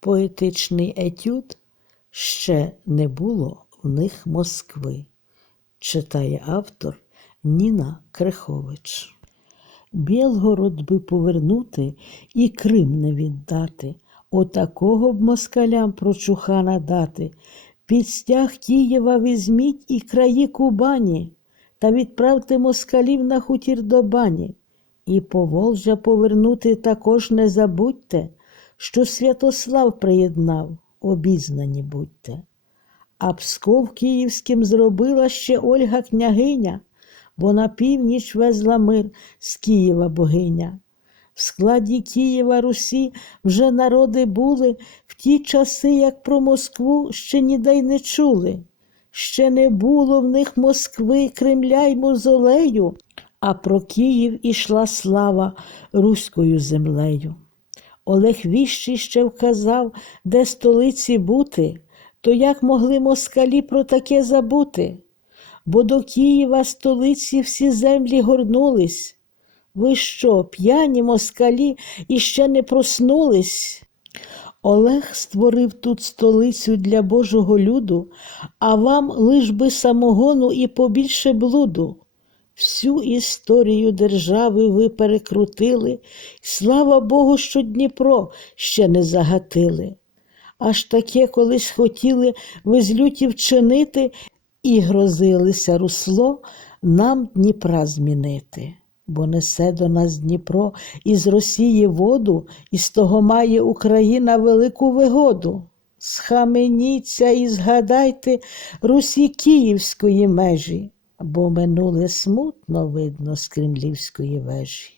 поетичний етюд ще не було в них Москви, читає автор Ніна Крихович. Білгород би повернути і Крим не віддати, отакого б москалям прочухана дати. Під стяг Києва візьміть і краї Кубані, та відправте москалів на хутір до бані. І Поволжя повернути також не забудьте, що Святослав приєднав, обізнані будьте. А Псков Київським зробила ще Ольга княгиня, бо на північ везла мир з Києва богиня. В складі Києва Русі вже народи були в ті часи, як про Москву ще ніде й не чули. Ще не було в них Москви, Кремля й мозолею, а про Київ ішла слава руською землею. Олег віщий ще вказав, де столиці бути, то як могли москалі про таке забути? Бо до Києва столиці всі землі горнулись. Ви що, п'яні москалі і ще не проснулись? Олег створив тут столицю для Божого люду, а вам лиш би самогону і побільше блуду. Всю історію держави ви перекрутили, слава Богу, що Дніпро ще не загатили. Аж таке колись хотіли ви злюті вчинити, і грозилися русло нам Дніпра змінити. Бо несе до нас Дніпро із Росії воду, і з того має Україна велику вигоду. Схаменіться і згадайте Русі Київської межі бо минуле смутно видно з кремлівської вежі.